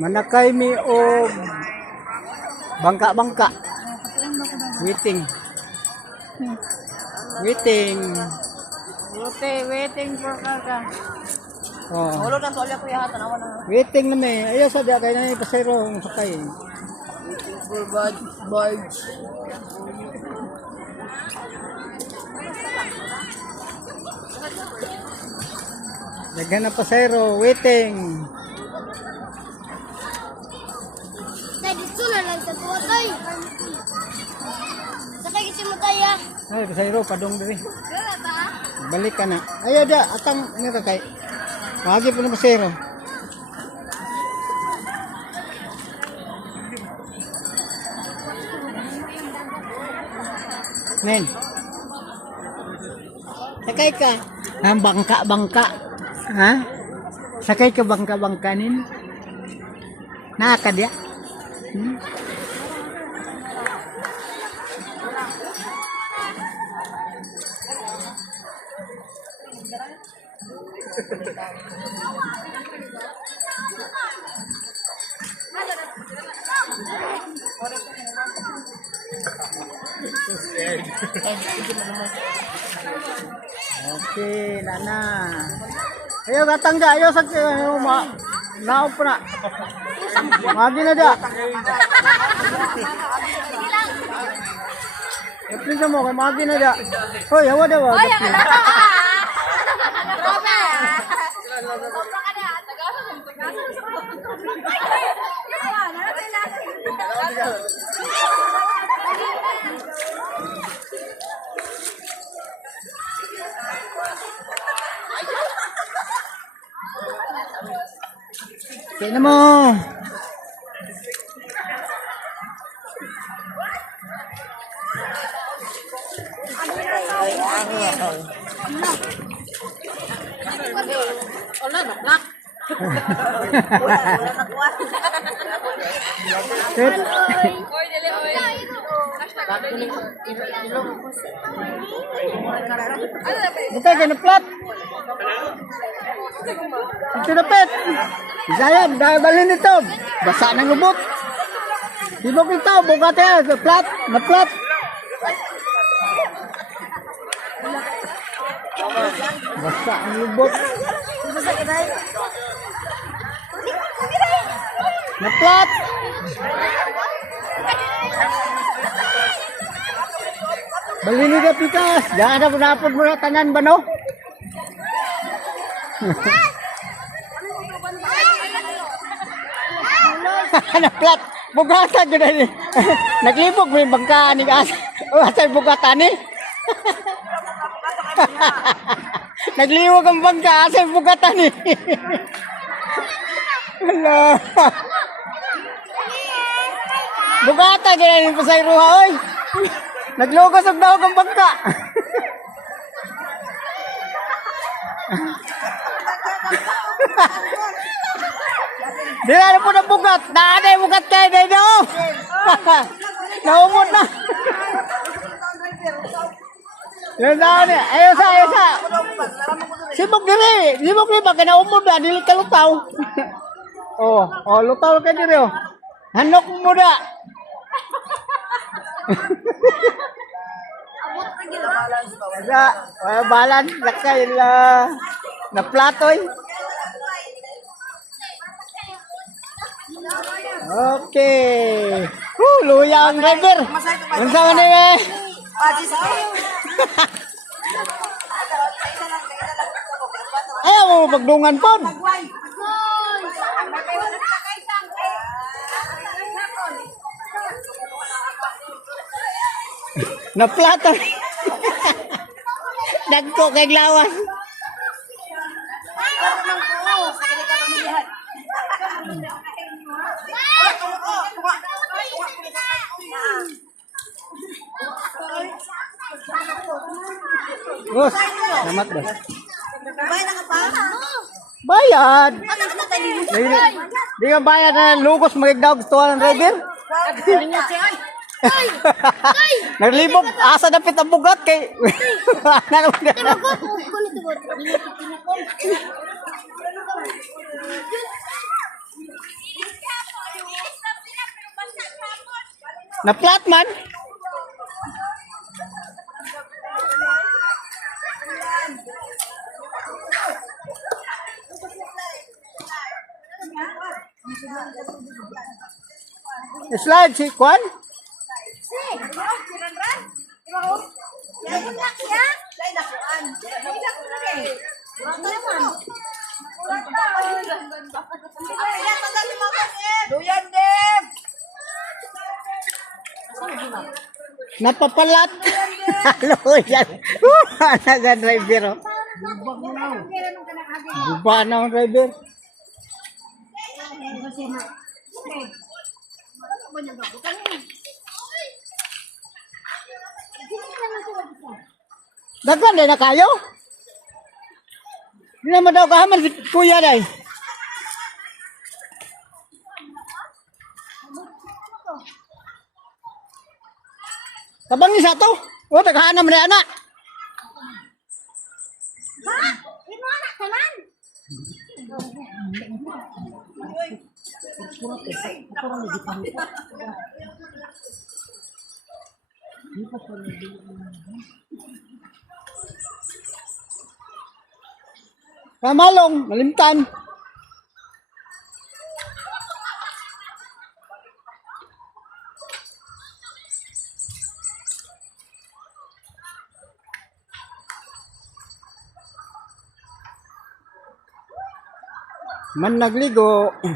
Manakay mi o bangka-bangka. Waiting. Waiting. Waiting for karga. Oh. Ulo na tolya ko ya tanawa na. Waiting na may. Ayaw sa dia kay na pasero ang sakay. Waiting for barge. Daghan na pasero, waiting. Dito na lang sa tuwatay. Sakay kasi mo tayo. Ay, pasero padong diri. Gala ba? Balik ka na. Ayaw da, atang ni kay. Wagi po na pasero. Nen. Sakay ka. Ang bangka-bangka. Ha? Sakay ka bangka-bangka nin. Nakaka dia. Hmm? Okay, nana. Ayo datang dah, ayo sak naop na. Magi na da. Epin sa mo kay magi na da. Hoy, hawa daw. Hoy, Kaya mo. Wala na black. Sit. Buta ka na plat. Ito na pet. Sayang, dahil balin ito. Basa ng lubot. Ibog ito, bukat yan. Plat, na plat. Basa ang lubot. Na plat. Balin ito pitas. Diyan na punapod mo na tanan ba no? Naplat, bugatan ko na ni. Naglibog mo yung bangkaan ni Asa. O, asa yung bugatan ni? Nagliwag ang bangka, asa yung bugatan ni? Hala. Bugatan ko na ni Pasay Ruha, oy. Naglugos ang daw ang bangka. Di na po na bugat. Naana yung bugat kayo na ino. Naumot na. Yan na. Ayos sa. Sibog diri. Sibog diri. Baka naumot na. Dili ka lutaw. Lutaw ka diri. Hanok mo na. Balan. Lakay na platoy. Okay. Luya ang driver. Unsa man ni eh? Ayaw mo pagdungan po. Na plata. Dagko kay lawas. Bos, selamat bos. Bayad ka pa? Bayad. Ano na tayo? Di ka bayad na lugos magigdaw tuwa ng driver. Naglibog, asa dapit ang bugat kay. Na flat man. Slide si Kwan. Duyan, Deb! Napapalat. Halo yan. Anaga driver. Oh. Guba na ang driver. Daghan din na kayo? Hindi naman daw kahaman si kuya day. Tabang isa to. O, taghahanam na anak. Ha? Imo anak tanan. Kamalong, malimtan. Man nagligo.